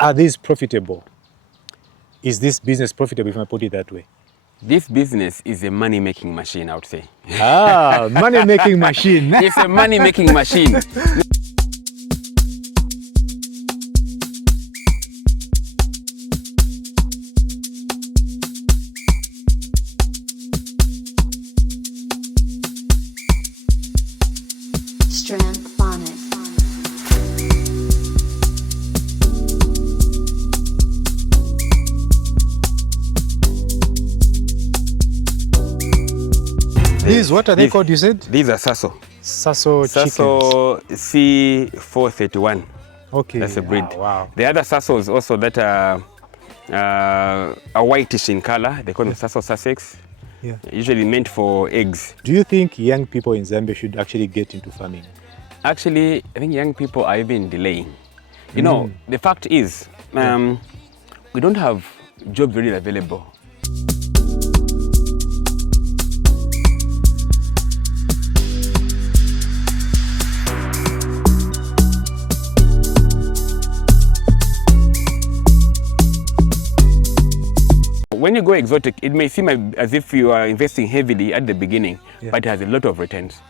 Are these profitable? Is this business profitable, if I put it that way? This business is a money-making machine, I would say. Money-making machine. It's a money-making machine. These, what are they called, you said? These are Sasso. Sasso chickens. Sasso C431. Okay. That's a breed. Wow. The other Sassos also that are whitish in color, they call them Sasso Sussex. Yeah. Usually meant for eggs. Do you think young people in Zambia should actually get into farming? Actually, I think young people are even delaying. You know, the fact is, we don't have jobs really available. When you go exotic, it may seem as if you are investing heavily at the beginning, but it has a lot of returns.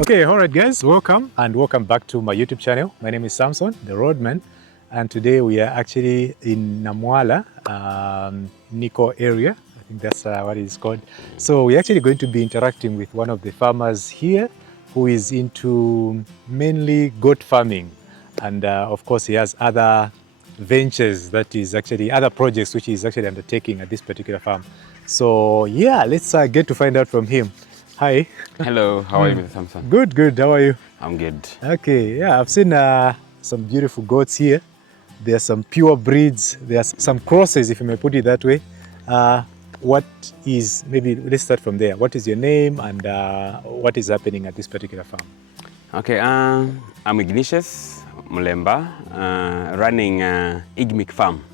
Okay, all right guys, welcome and welcome back to my YouTube channel. My name is Samson, the Roadman. And today we are actually in Namwala, Nico area. I think that's what it's called. So we're actually going to be interacting with one of the farmers here who is into mainly goat farming. And of course he has other ventures, that is actually other projects which he's actually undertaking at this particular farm. So yeah, let's get to find out from him. Hi. Hello, how are you, Mr. Samson? Good, good. How are you? I'm good. Okay, yeah, I've seen some beautiful goats here. There are some pure breeds. There are some crosses, if you may put it that way. What is, maybe let's start from there. What is your name and what is happening at this particular farm? Okay, I'm Ignatius Mulemba, running Igmic Farm.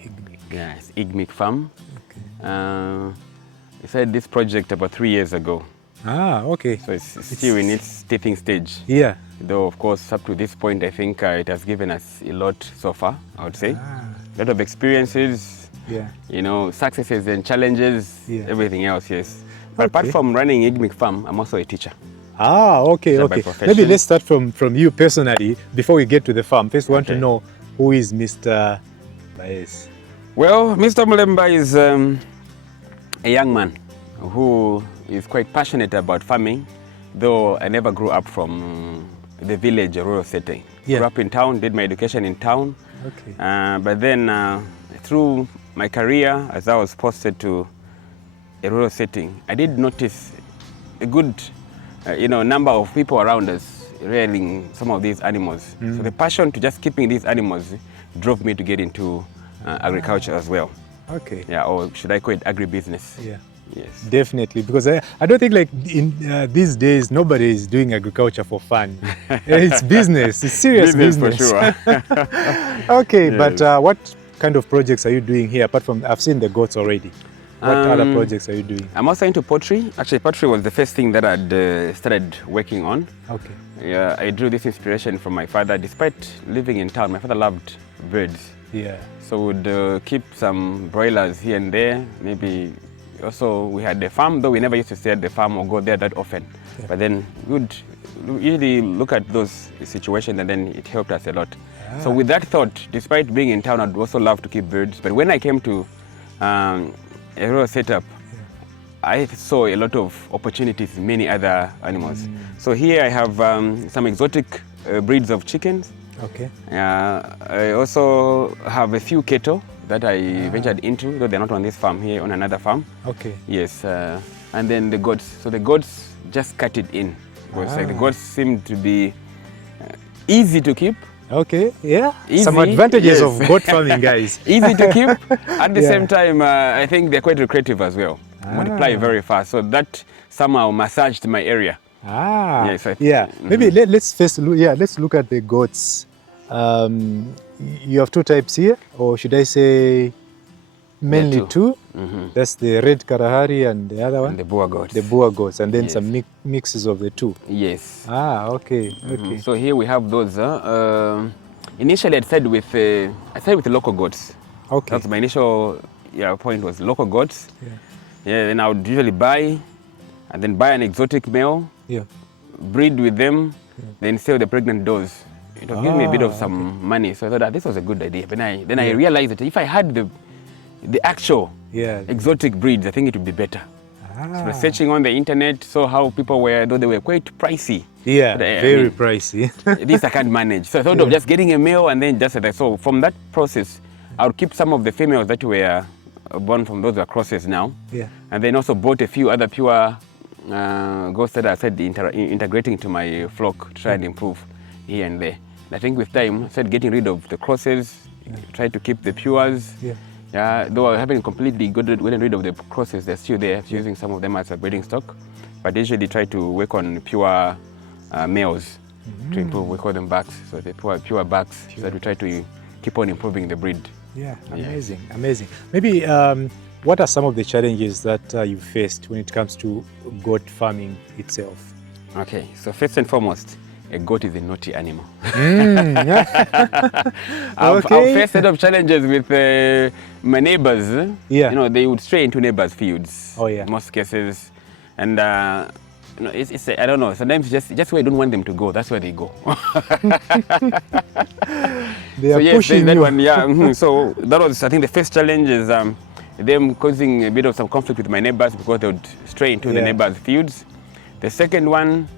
Igmic. Yes, Igmic Farm. Okay. I started this project about 3 years ago. Okay. So it's still in its teething stage. Yeah. Though, of course, up to this point, I think it has given us a lot so far, I would say. A lot of experiences, you know, successes and challenges, everything else, yes. But apart from running Igmic Farm, I'm also a teacher. Okay. Maybe let's start from you personally before we get to the farm. First, we want to know who is Mr. Baez. Well, Mr. Mulemba is a young man who is quite passionate about farming, though I never grew up from the village, a rural setting. Grew up in town, did my education in town. Okay. But then through my career, as I was posted to a rural setting, I did notice a good number of people around us rearing some of these animals. So the passion to just keeping these animals drove me to get into agriculture as well. Okay. Yeah, or should I call it agribusiness? Yeah. Yes. Definitely, because I don't think like in these days nobody is doing agriculture for fun. It's business, it's serious business. For sure. Okay, yes. But what kind of projects are you doing here apart from, I've seen the goats already. What other projects are you doing? I'm also into poultry. Actually, poultry was the first thing that I'd started working on. Okay. Yeah, I drew this inspiration from my father. Despite living in town, my father loved birds. Yeah. So we'd keep some broilers here and there, maybe. Also, we had the farm, though we never used to stay at the farm or go there that often. Yeah. But then we would usually look at those situations and then it helped us a lot. So with that thought, despite being in town, I'd also love to keep birds. But when I came to a rural setup, I saw a lot of opportunities in many other animals. So here I have some exotic breeds of chickens. Okay. I also have a few cattle that I ventured into, though they're not on this farm, here on another farm. Okay. Yes, and then the goats. So the goats just cut it in. Like the goats seem to be easy to keep. Okay, yeah. Easy, some advantages of goat farming, guys. Easy to keep. At the same time, I think they're quite recreative as well. Multiply very fast. So that somehow massaged my area. Ah, Yes, yeah. Maybe let's first look, let's look at the goats. You have two types here, or should I say mainly two? That's the red Kalahari and the other one? And the Boer goats. The Boer goats, and then Yes. some mixes of the two. Yes. Ah, okay, okay. So here we have those. Initially, I started with the local goats. Okay. That's my initial point was local goats. Yeah. Yeah. Then I would usually buy, and then buy an exotic male. Yeah. Breed with them, then sell the pregnant does. It was giving me a bit of some okay. money, so I thought that this was a good idea. But then I realized that if I had the actual exotic breeds, I think it would be better. So I was searching on the internet, saw how people were, though they were quite pricey. Yeah, very pricey. This I can't manage. So I thought of just getting a male and then just so from that process, I would keep some of the females that were born from those who are crosses now. Yeah. And then also bought a few other pure goats that I started integrating to my flock to try and improve here and there. And I think with time, I started getting rid of the crosses, tried to keep the pures. Yeah, though I haven't completely gotten rid of the crosses, they're still there, using some of them as a breeding stock. But I usually try to work on pure males to improve. We call them backs, so the pure backs, so that we try to keep on improving the breed. Yeah, amazing, amazing. Maybe what are some of the challenges that you faced when it comes to goat farming itself? Okay, so first and foremost, a goat is a naughty animal. Our first set of challenges with my neighbors, you know, they would stray into neighbors' fields. Oh yeah. In most cases, and you know, it's I don't know. Sometimes just where I don't want them to go, that's where they go. They are pushing that you. one, yeah. So that was, I think, the first challenge is them causing a bit of some conflict with my neighbors because they would stray into the neighbors' fields. The second one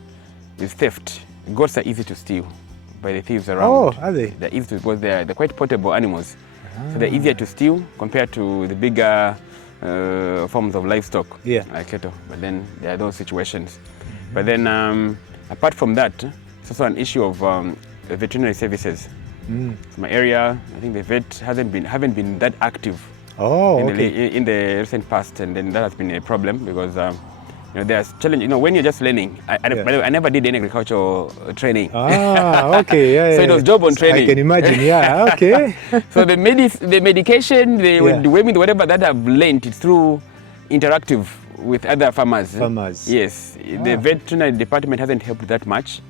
is theft. Goats are easy to steal by the thieves around. Oh, are they? They're easy because they're quite portable animals. So they're easier to steal compared to the bigger forms of livestock, like cattle. But then there are those situations. But then apart from that, it's also an issue of veterinary services. So my area, I think the vet haven't been that active in the recent past, and then that has been a problem because you know, there's challenge. You know, when you're just learning, by the way, I never did any agricultural training. Ah, okay, yeah. So it was job on training. I can imagine, yeah, okay. So the medication, the whatever that I've learned, it's through interactive with other farmers. Yes, the veterinary department hasn't helped that much.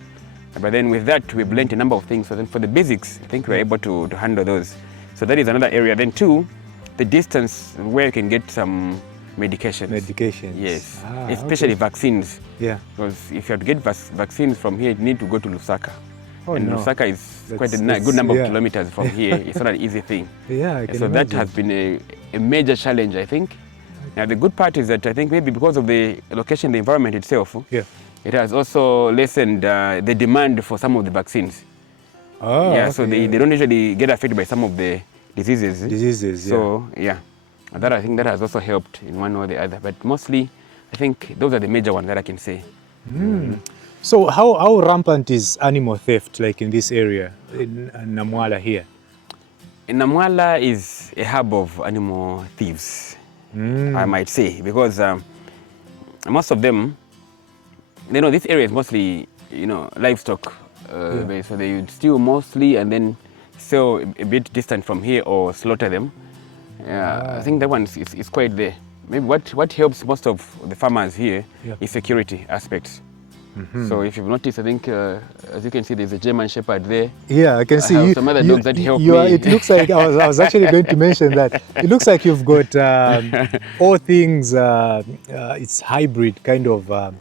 But then with that, we've learned a number of things. So then for the basics, I think we're able to handle those. So that is another area. Then two, the distance where you can get some medications. Yes, especially vaccines. Yeah. Because if you have to get vaccines from here, you need to go to Lusaka. Lusaka is quite a good number of kilometers from here. It's not an easy thing. Yeah, I can imagine. That has been a major challenge, I think. Now the good part is that I think maybe because of the location, the environment itself, it has also lessened the demand for some of the vaccines. So they don't usually get affected by some of the diseases. So I think that has also helped in one or the other. But mostly, I think those are the major ones that I can say. So how rampant is animal theft, like in this area, in Namwala here? Namwala is a hub of animal thieves, I might say, because most of them, you know, this area is mostly, you know, livestock. So they would steal mostly and then sell a bit distant from here or slaughter them. I think that one is quite there. Maybe what helps most of the farmers here is security aspects. So if you've noticed, I think, as you can see, there's a German Shepherd there. Yeah, I can see. I have some other dogs that help me. It looks like, I was actually going to mention that. It looks like you've got all things, it's hybrid kind of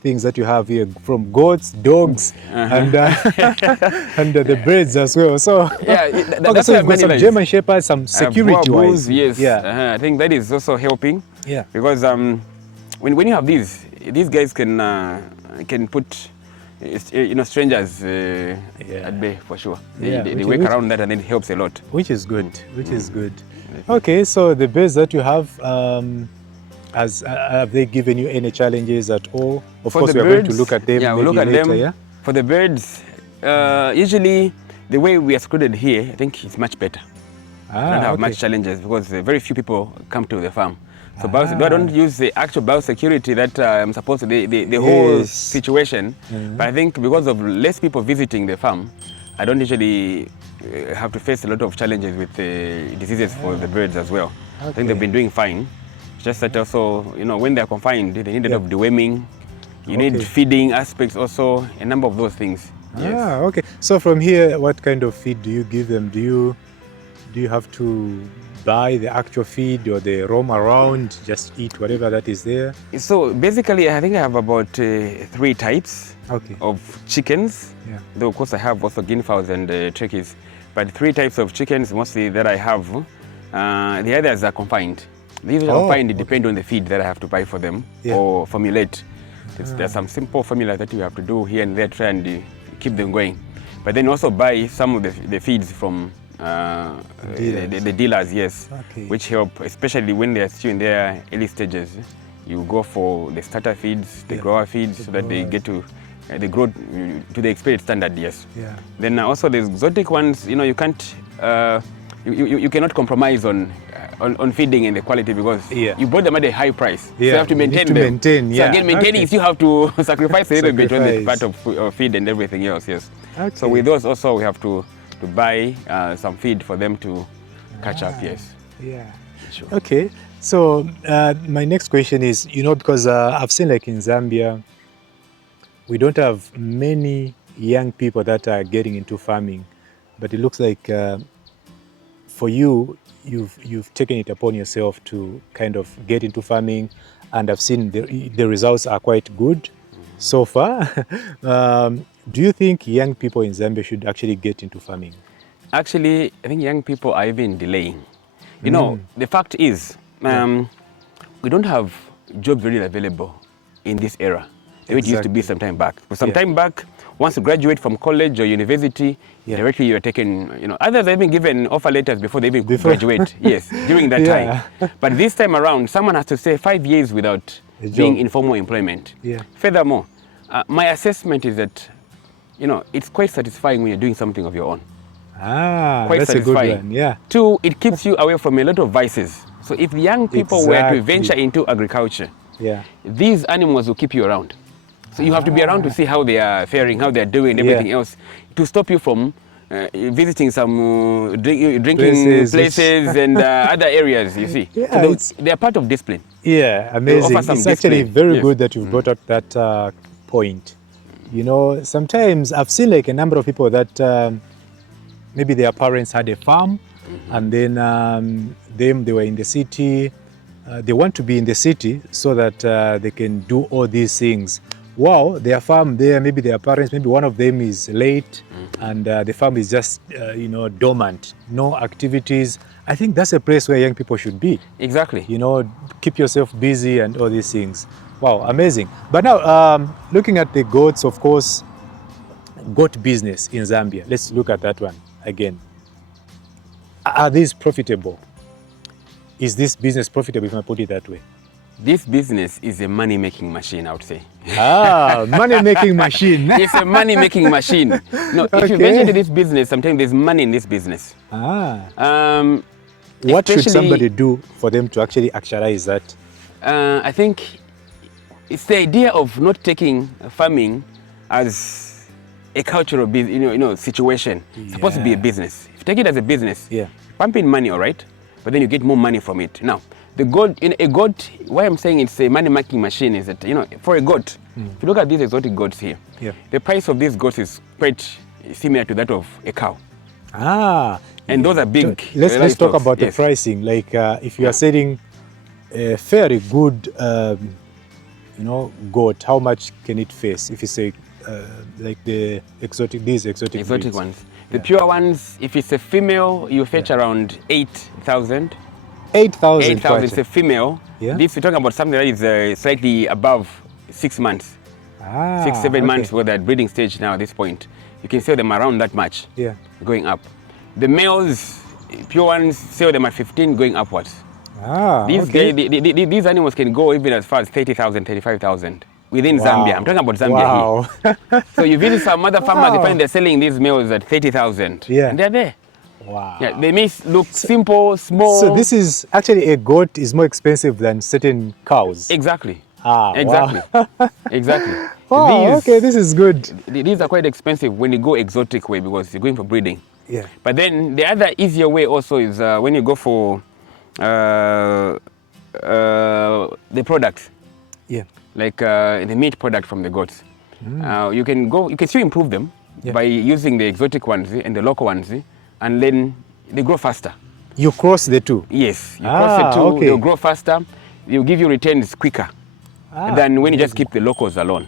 things that you have here, from goats, dogs, and the birds as well. So, so you've got some German Shepherds, some security-wise. Yes, I think that is also helping. Yeah. Because when you have these guys can put strangers at bay for sure. They work around that, and it helps a lot. Which is good. Which is good. Okay, so the birds that you have, have they given you any challenges at all? Of course, we are going to look at them. Yeah, we'll look at later, them. For the birds, usually the way we are secluded here, I think it's much better. I don't have much challenges because very few people come to the farm. So I don't use the actual biosecurity that I'm supposed to, the whole situation. But I think because of less people visiting the farm, I don't usually have to face a lot of challenges with diseases for the birds as well. Okay. I think they've been doing fine. It's just that also, when they're confined, they need a lot of deworming. You need feeding aspects also, a number of those things. Yes. Okay. So from here, what kind of feed do you give them? Do you have to buy the actual feed, or they roam around, just eat whatever that is there? So basically, I think I have about 3 types of chickens. Yeah. Though of course I have also guinea fowls and turkeys, but 3 types of chickens mostly that I have. The others are confined. These are confined depend on the feed that I have to buy for them or formulate. There's some simple formula that you have to do here and there, try and keep them going. But then also buy some of the feeds from the dealers, which help, especially when they are still in their early stages. You go for the starter feeds, the grower feeds, so that they get to they grow to the expected standard. Then also the exotic ones, you can't, you cannot compromise on feeding and the quality, because you bought them at a high price. So you have to maintain them. So again, maintaining, you still have to sacrifice a little bit on the part of feed and everything else. So with those also we have to buy some feed for them to catch up. Sure. Okay, so my next question is, because I've seen like in Zambia, we don't have many young people that are getting into farming, but it looks like for you, you've taken it upon yourself to kind of get into farming, and I've seen the results are quite good so far. Do you think young people in Zambia should actually get into farming? Actually, I think young people are even delaying. The fact is, we don't have jobs really available in this era. It used to be some time back. But some time back, once you graduate from college or university, directly you are taken, others have been given offer letters before they even graduate. During that time. But this time around, someone has to stay 5 years without being in formal employment. Furthermore, my assessment is that, it's quite satisfying when you're doing something of your own. Quite that's satisfying. A good one. 2, it keeps you away from a lot of vices. So if the young people were to venture into agriculture, these animals will keep you around. So you have to be around to see how they are faring, how they are doing, everything else, to stop you from visiting some drinking places and other areas, you see. So they are part of discipline. Amazing. It's actually very good that you've brought up that point. Sometimes I've seen like a number of people that maybe their parents had a farm, and then they were in the city. They want to be in the city so that they can do all these things. Wow, their farm there, maybe their parents, maybe one of them is late, and the farm is just, dormant, no activities. I think that's a place where young people should be. Exactly. Keep yourself busy and all these things. Wow, amazing. But now, looking at the goats, of course, goat business in Zambia. Let's look at that one again. Are these profitable? Is this business profitable, if I put it that way? This business is a money-making machine, I would say. Money-making machine. It's a money-making machine. No, if you venture into this business, sometimes there's money in this business. What should somebody do for them to actually actualize that? I think it's the idea of not taking farming as a cultural situation. It's supposed to be a business. If you take it as a business, pump in money, all right? But then you get more money from it. Now, the goat, a goat, why I'm saying it's a money-making machine is that, for a goat, if you look at these exotic goats here, the price of these goats is quite similar to that of a cow. And those are big. Let's talk about the pricing. Like if you are selling a very good, goat, how much can it face? If you say like these exotic ones. The pure ones, if it's a female, you fetch around 8,000. 8,000. 8,000 is a female. This we're talking about something that is slightly above 6 months. 6-7 months where they're at breeding stage now at this point. You can sell them around that much, going up. The males, pure ones, sell them at 15, going upwards. These animals can go even as far as 30,000, 35,000 within Zambia. I'm talking about Zambia here. So you visit some other farmers, you find they're selling these males at 30,000. And they're there. Wow. Yeah, they may look simple, small. So this is actually, a goat is more expensive than certain cows. Exactly. Ah, Exactly. wow. Exactly. Wow, okay, this is good. These are quite expensive when you go exotic way because you're going for breeding. Yeah. But then the other easier way also is when you go for the products, Yeah. like the meat product from the goats. You can still improve them by using the exotic ones and the local ones, and then they grow faster. You cross the two? Yes, you cross the two, okay. they'll grow faster, they'll give you returns quicker than when you just keep the locals alone.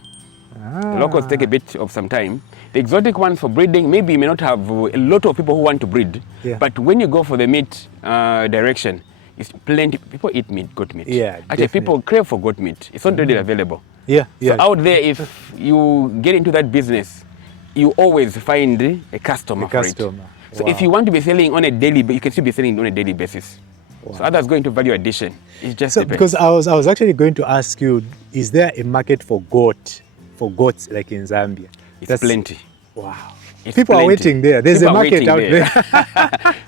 The locals take a bit of some time. The exotic ones for breeding, maybe you may not have a lot of people who want to breed, but when you go for the meat direction, it's plenty. People eat meat, goat meat. Yeah, actually, people crave for goat meat. It's not readily available. Yeah, So out there, if you get into that business, you always find a customer for it. So if you want to be selling on a daily, you can still be selling on a daily basis. So others go into value addition. It just depends. Because I was actually going to ask you, is there a market for goats like in Zambia? It's plenty. Wow. It's people plenty. are waiting there. There's People a market out there.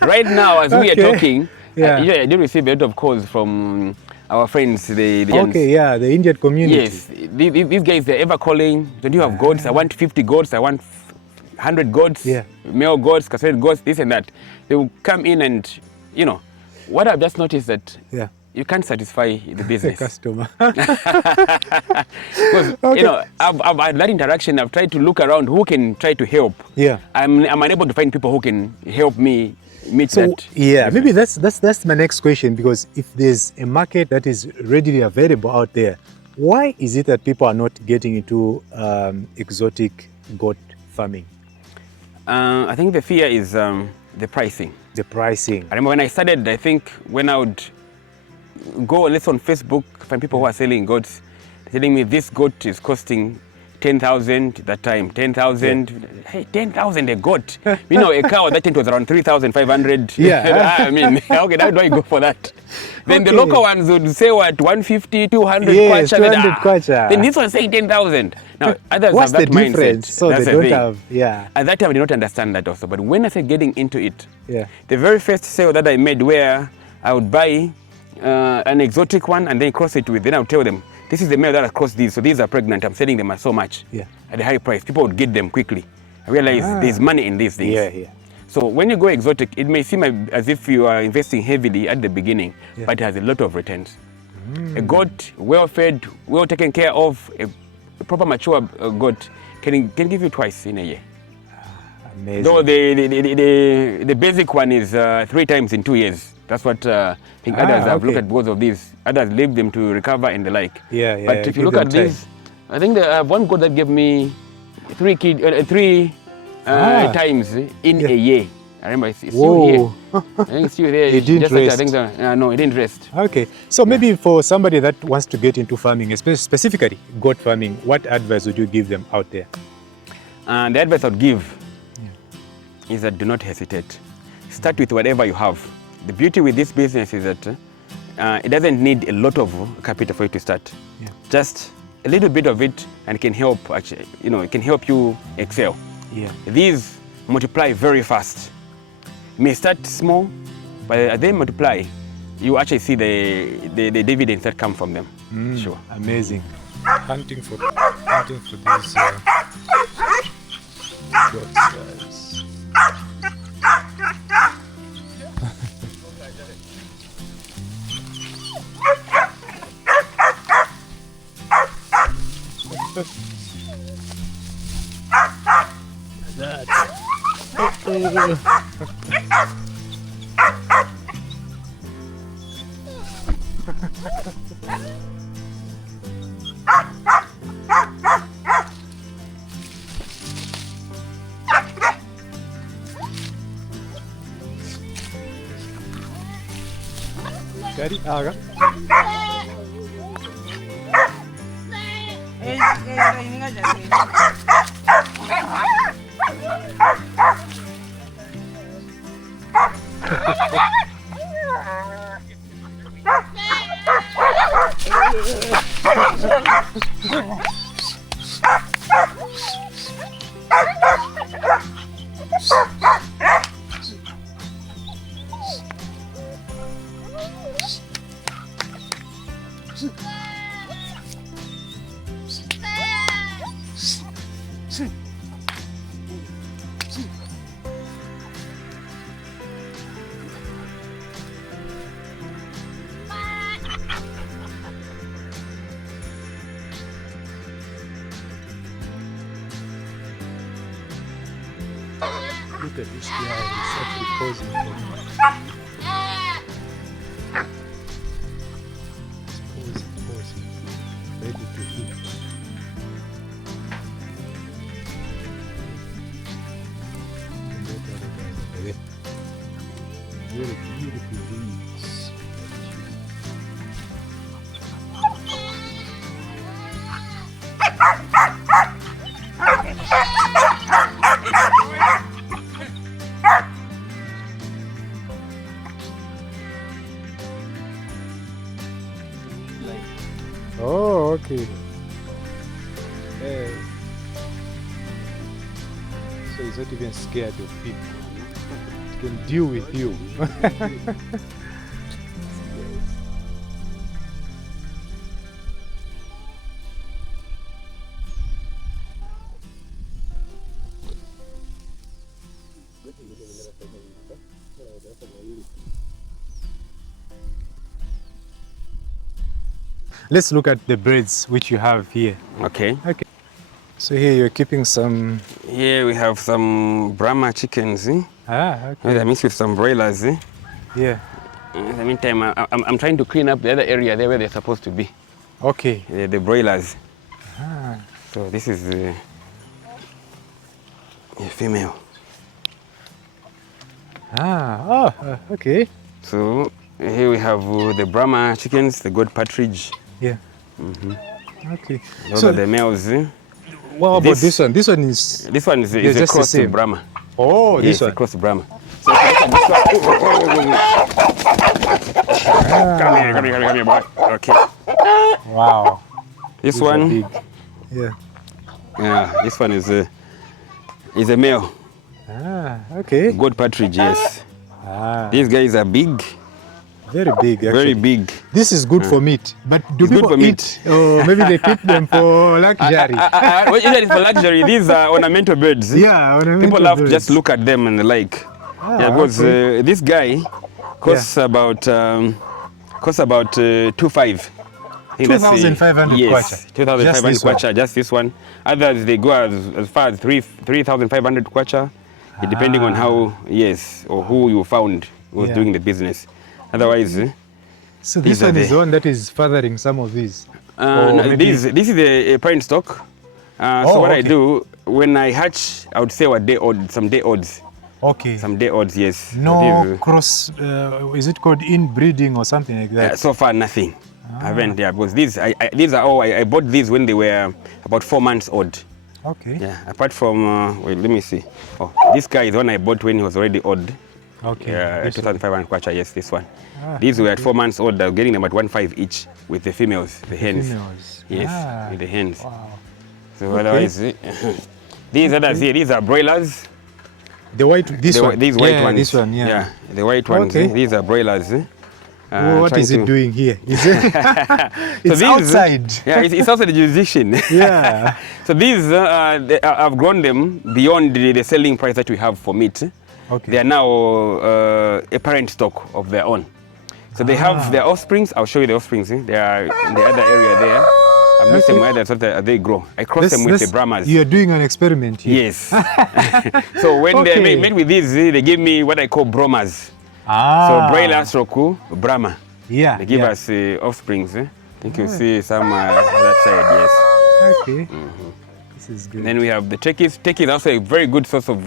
Right now, as we are talking, Yeah. I do receive a lot of calls from our friends, the the Indian community. Yes, these guys, they're ever calling, do you have goats? I want 50 goats, I want 100 goats, male goats, castrated goats, this and that. They will come in and, what I've just noticed that you can't satisfy the business. The customer. Because, I've had that interaction. I've tried to look around who can try to help. Yeah. I'm unable to find people who can help me meet that. Yeah, maybe that's my next question, because if there's a market that is readily available out there, why is it that people are not getting into exotic goat farming? I think the fear is the pricing. The pricing. I remember when I started, I think when I would go let's on Facebook, find people who are selling goats, telling me this goat is costing 10,000 that time, 10,000. Hey, 10,000 a goat. A cow that time was around 3,500. Yeah. I mean, okay, how do I go for that? Then the local ones would say what, 150, 200 yes, kwacha. 200 kwacha. Then this one saying 10,000. Now others What's have that the mindset. difference? So that's they the don't thing. have, At that time I did not understand that also. But when I started getting into it, yeah, the very first sale that I made where I would buy an exotic one and then cross it with, then I would tell them, this is the male that has crossed these, so these are pregnant, I'm selling them at so much, at a high price. People would get them quickly. I realize there's money in these things. Yeah. So when you go exotic, it may seem as if you are investing heavily at the beginning, but it has a lot of returns. A goat, well-fed, well taken care of, a proper mature goat can give you twice in a year. Amazing. Though the basic one is 3 times in 2 years. That's what I think others have looked at because of these. Others leave them to recover and the like. But if you look at this, I think I have one goat that gave me 3 times in a year. I remember it's still here. I think it's still there. It didn't rest. No, it didn't rest. Okay. So maybe for somebody that wants to get into farming, specifically goat farming, what advice would you give them out there? The advice I would give is that do not hesitate. Start with whatever you have. The beauty with this business is that it doesn't need a lot of capital for you to start. Just a little bit of it, and it can help actually, it can help you excel. These multiply very fast. You may start small, but as they multiply, you actually see the dividends that come from them. Sure. Amazing. Hunting for these goats, guys. Daddy, aga. Look at this guy, he's actually posing for me. He's posing, ready to hit. Very beautiful leaves. Oh, okay. So he's not even scared of people. He can deal with you. Let's look at the birds which you have here. Okay. Okay. So here you're keeping some. Here we have some Brahma chickens. Okay. That mixed with some broilers. Yeah. In the meantime, I'm trying to clean up the other area there where they're supposed to be. Okay. The broilers. Ah. So this is the female. Okay. So here we have the Brahma chickens, the goat partridge. Yeah. Okay. Those So are the males. what about this one? This one is. This one is a just the cross to same. Brahma. Oh, Yes, this one. a cross to Brahma. So if you look at this one. Come here, boy. Okay. Wow. This These are one, big. Yeah. this one is a male. Okay. Goat partridge, yes. These guys are big, Very big, actually. very big. This is good for meat, but do It's good people for meat. eat? Or maybe they keep them for luxury. Well, usually for luxury, these are ornamental birds. Yeah, People love to just look at them and like. Because this guy costs about 2,500. 2,500 yes, kwacha. 2,500 kwacha. Just this one. Others they go as far as 3,500 kwacha, depending on how or who you found was doing the business. Otherwise, so this one is the one that is fathering some of these. this is a parent stock. So what I do when I hatch, I would say some day odds. Okay. Some day odds, yes. No cross. Is it called inbreeding or something like that? So far, nothing. I haven't, because these are all. I bought these when they were about 4 months old. Okay. Yeah. Apart from, wait, let me see. Oh, this guy is one I bought when he was already old. Okay. 2,500 kwacha. Yes, this one. These were at 4 months old. I'm getting them at 1,500 each with the females, the hens. Females. Yes, with the hens. Wow. So otherwise, these others here, these are broilers. The white, this one. These white ones. This one, yeah. Yeah, the white ones. Okay. These are broilers. What is it doing here? Is it it's these, outside. Yeah, it's outside the jurisdiction. Yeah. So these, I've grown them beyond the selling price that we have for meat. Okay. They are now a parent stock of their own. So they have their offsprings. I'll show you the offsprings. They are in the other area there. I've mixed them with others so they grow. I cross them with the Brahmas. You're doing an experiment here. Yes. So when they made with these, they give me what I call bromas. So broiler stroke Brahma. Yeah. They give us offsprings. I think you see some that side, yes. Okay. This is good. Then we have the turkeys. Turkey is also a very good source of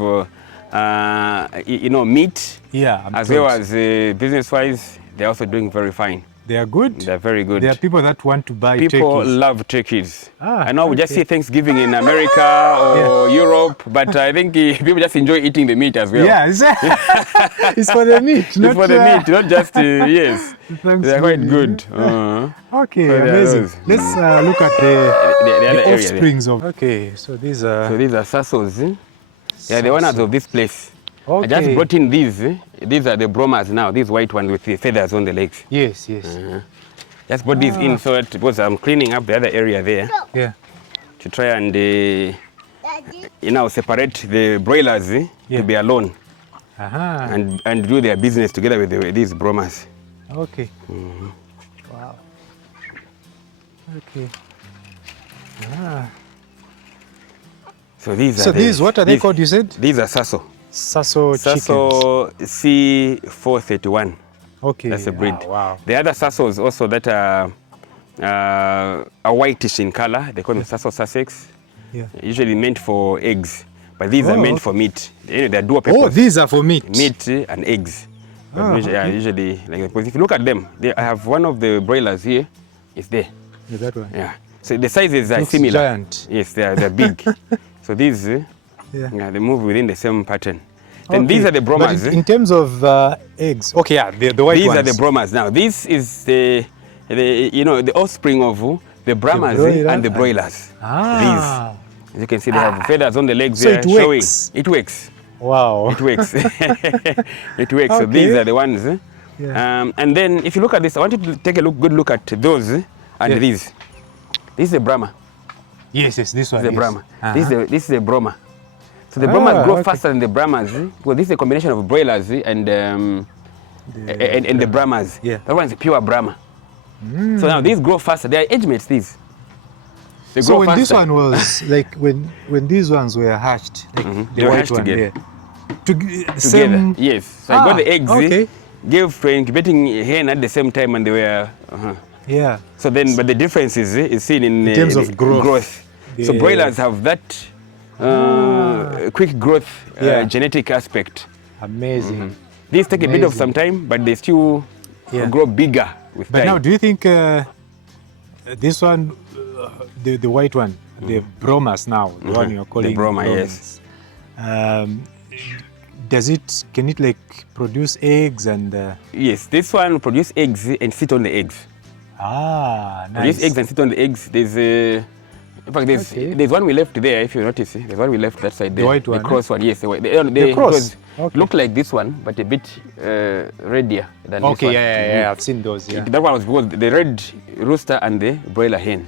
meat. Yeah. As well as business-wise, they're also doing very fine. They are good. They're very good. There are people that want to buy People turkeys. love turkeys. I know we just see Thanksgiving in America or Europe, but I think people just enjoy eating the meat as well. Yeah, it's for the meat. It's for the meat, not just, yes. They're quite good. Okay, So amazing. Let's look at the other area offsprings of. Okay, so these are. So these are sassos. Yeah, the owners of this place. Okay. I just brought in these. These are the bromas now, these white ones with the feathers on the legs. Yes. Just brought these in so that, because I'm cleaning up the other area there. Yeah. To try and, separate the broilers to be alone. And do their business together with these bromas. Okay. Wow. Okay. So these what are they called, you said? These are sasso. Sasso chickens. Sasso C431. Okay. That's a breed. Wow. The other Sassos also that are whitish in color, they call them Sasso Sussex. Yeah. Usually meant for eggs, but these are meant for meat. You know, they're dual purpose. Oh, these are for meat. Meat and eggs. But usually, like, because if you look at them, I have one of the broilers here. It's there. Yeah, that one. Yeah. So the sizes are Looks similar. giant. Yes, they're big. So these, they move within the same pattern. Then these are the bromas. But in terms of eggs, okay, yeah, the white these ones. Are the bromas. Now, this is the offspring of the Brahmas and the broilers. Ah. These. As you can see, they have feathers on the legs. So there it works. Showing. It works. Wow. It works. It works. Okay. So these are the ones. Yeah. And then if you look at this, I want you to take a good look at those and these. This is the Brahma. Yes, this one. This is the Brahma. This is the Brahma. So the Brahmas grow faster than the Brahmas. Well, this is a combination of broilers and the Brahmas. Yeah. That one is pure Brahma. So now these grow faster. They are age mates, these. They So grow when faster. this one was like when these ones were hatched, like They the were white hatched one together. there, Together. same. Yes. So I got the eggs, okay. gave to incubating hen at the same time, and they were. Yeah. So then, but the difference is seen in terms of growth. So Yeah. broilers have that quick growth genetic aspect. Amazing. These take a bit of some time, but they still grow bigger with But time. now, do you think this one, the white one, the bromas now, the one you're calling Brahma, bromas, can it like produce eggs and? Yes, this one produce eggs and sit on the eggs. Nice. Produce eggs and sit on the eggs. There's in fact, there's one we left there. If you notice, there's one we left that side there. The white one. The cross one, yes. The cross. Look like this one, but a bit reddier than this one. Okay, yeah, I've seen those. Yeah. That one was because the red rooster and the broiler hen.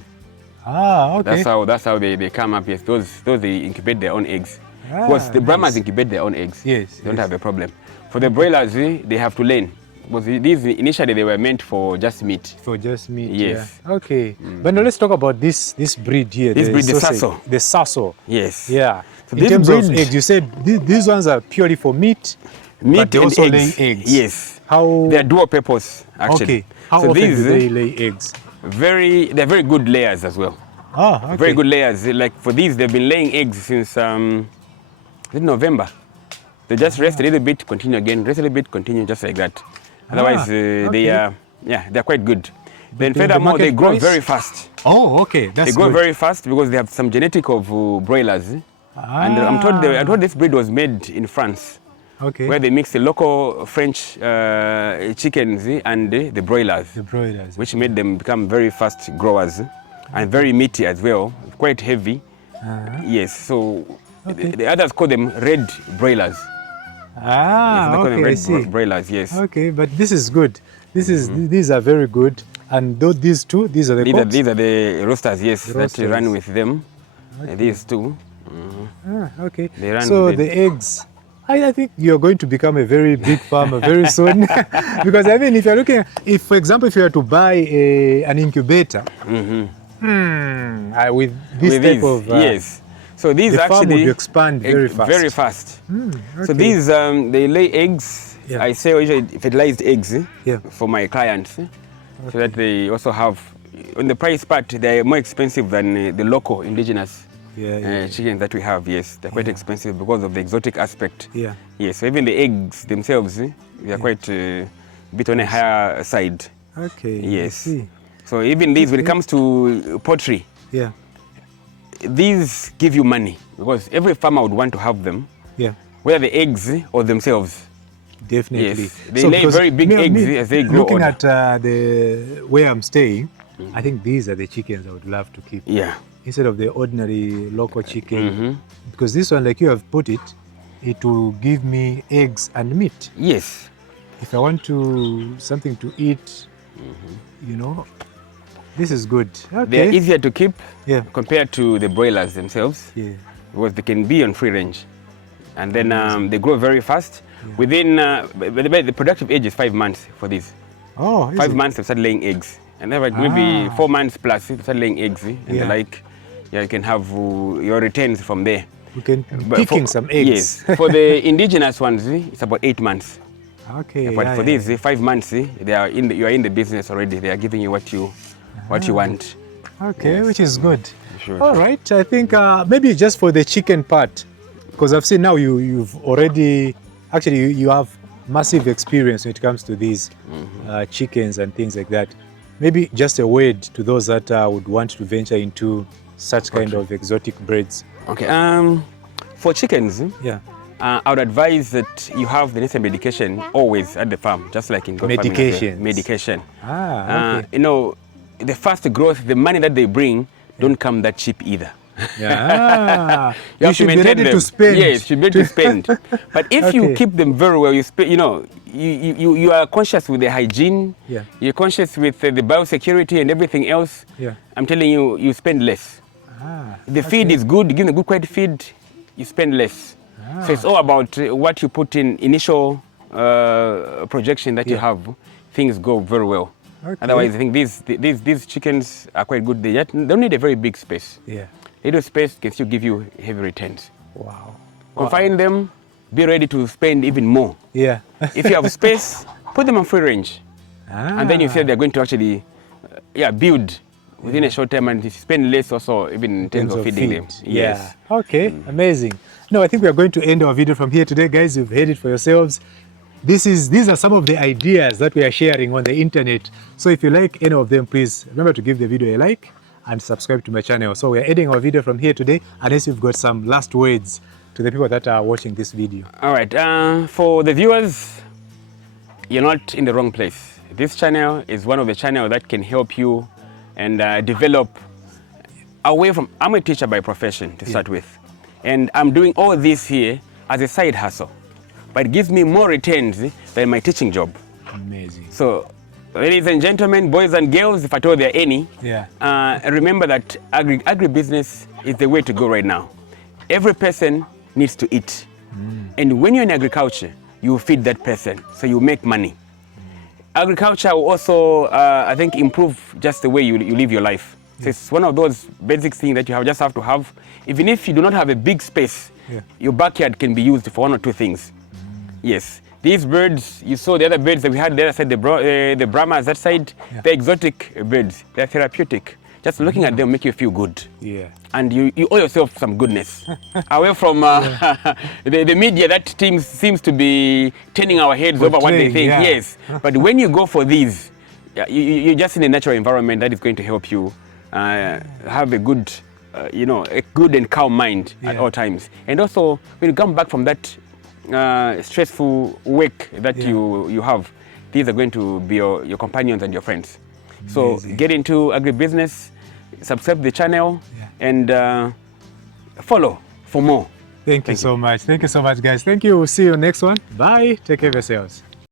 Okay. That's how they come up. Yes, those they incubate their own eggs. Because the Brahmas incubate their own eggs. Yes. They don't have a problem. For the broilers, they have to learn. Because these initially they were meant for just meat. For just meat. Yes. Yeah. Okay. But now let's talk about this breed here. This breed, the sausage. Sasso. The Sasso. Yes. Yeah. So in this terms of breed- eggs, you said these ones are purely for meat. But they and also eggs. lay eggs. Yes. How? They are dual purpose actually. Okay. How so often these do they lay eggs? they're very good layers as well. Okay. Very good layers. Like for these, they've been laying eggs since November. They just rest a little bit, continue again, rest a little bit, continue, just like that. Otherwise, they're quite good. Then furthermore, they grow very fast. Oh, okay. That's They grow good. very fast because they have some genetic of broilers. And I'm told this breed was made in France, Okay. where they mix the local French chickens and the broilers, The broilers. which made them become very fast growers and very meaty as well, quite heavy. Yes, so the others call them red broilers. Yes, they call them Okay, I red see. broilers, yes. Okay, but this is good. These are very good. And these two, these are the cocks? These are the roosters, yes, The that roosters. run with them. These two. Okay. They run So with the eggs, I think you're going to become a very big farmer very soon. Because I mean, if you're looking, for example, if you were to buy an incubator, with this With type these, of yes. So these the farm actually would expand very fast. Very fast. okay. So these they lay eggs. Yeah. I say usually fertilized eggs Yeah. for my clients, so that they also have. On the price part, they're more expensive than the local indigenous chickens that we have. Yes, they're quite expensive because of the exotic aspect. Yeah. Yes. So even the eggs themselves, they are quite a bit on a higher side. Okay. Yes. I see. So even these, when it comes to poultry, Yeah. these give you money because every farmer would want to have them, Yeah. whether the eggs or themselves. Definitely. Yes, they lay because very big eggs as they grow Looking older. at where I'm staying, I think these are the chickens I would love to keep. Yeah. Instead of the ordinary local chicken. Because this one, like you have put it, it will give me eggs and meat. Yes. If I want something to eat, this is good. Okay. They're easier to keep Yeah. compared to the broilers themselves Yeah. because they can be on free range. And then they grow very fast. Within, the productive age is 5 months for these. Oh, is 5 it? months they start laying eggs. And then maybe 4 months plus they start laying eggs. And Yeah. you can have your returns from there. We can be picking some eggs. Yes, for the indigenous ones, it's about 8 months. Okay. But for these 5 months, you are in the business already. They are giving you what you want. Okay, Yes. which is good. Sure. All right, I think maybe just for the chicken part, because I've seen now you've already, actually you have massive experience when it comes to these chickens and things like that. Maybe just a word to those that would want to venture into such kind of exotic breeds. Okay. For chickens, Yeah. I would advise that you have the necessary medication always at the farm, just like in goat farming as well. Medications. Medication. Okay. You know, the fast growth, the money that they bring don't come that cheap either. Yeah. You have should to be maintain ready them. to spend. Yes, you should be ready to spend. But if you Okay. keep them very well, you are conscious with the hygiene. Yeah. You're conscious with the biosecurity and everything else. Yeah. I'm telling you, you spend less. The feed is good. You give them a good quality feed, you spend less. So it's all about what you put in initial projection that you have. Things go very well. Okay. Otherwise, I think these chickens are quite good. They don't need a very big space. Yeah. Little space can still give you heavy returns. Wow. Confine them, be ready to spend even more. Yeah. If you have space, put them on free range. And then you see they're going to actually build within a short time and spend less also even in terms of feeding them. Yes. Yeah. Okay, amazing. No, I think we are going to end our video from here today, guys. You've heard it for yourselves. These are some of the ideas that we are sharing on the internet. So if you like any of them, please remember to give the video a like and subscribe to my channel. So we're ending our video from here today, unless you've got some last words to the people that are watching this video. All right, for the viewers, you're not in the wrong place. This channel is one of the channels that can help you and develop away from, I'm a teacher by profession to start with. And I'm doing all this here as a side hustle. But it gives me more returns than my teaching job. Amazing. So, ladies and gentlemen, boys and girls, if at all there are any, remember that agribusiness is the way to go right now. Every person needs to eat. And when you're in agriculture, you feed that person, so you make money. Agriculture will also, I think, improve just the way you live your life. So it's one of those basic things that you just have to have. Even if you do not have a big space, your backyard can be used for one or two things. Yes. These birds, you saw the other birds that we had there, the Brahmas that side, they're exotic birds. They're therapeutic. Just looking at them make you feel good. Yeah. And you owe yourself some goodness. Away from the media that seems to be turning our heads over what they think. Yes. But when you go for these, you're just in a natural environment that is going to help you have a good, a good and calm mind at all times. And also, when you come back from that stressful work that you have, these are going to be your companions and your friends. So get into agribusiness, subscribe to the channel, and follow for more. Thank you so much. Thank you so much, guys. Thank you. We'll see you next one. Bye. Take care of yourselves.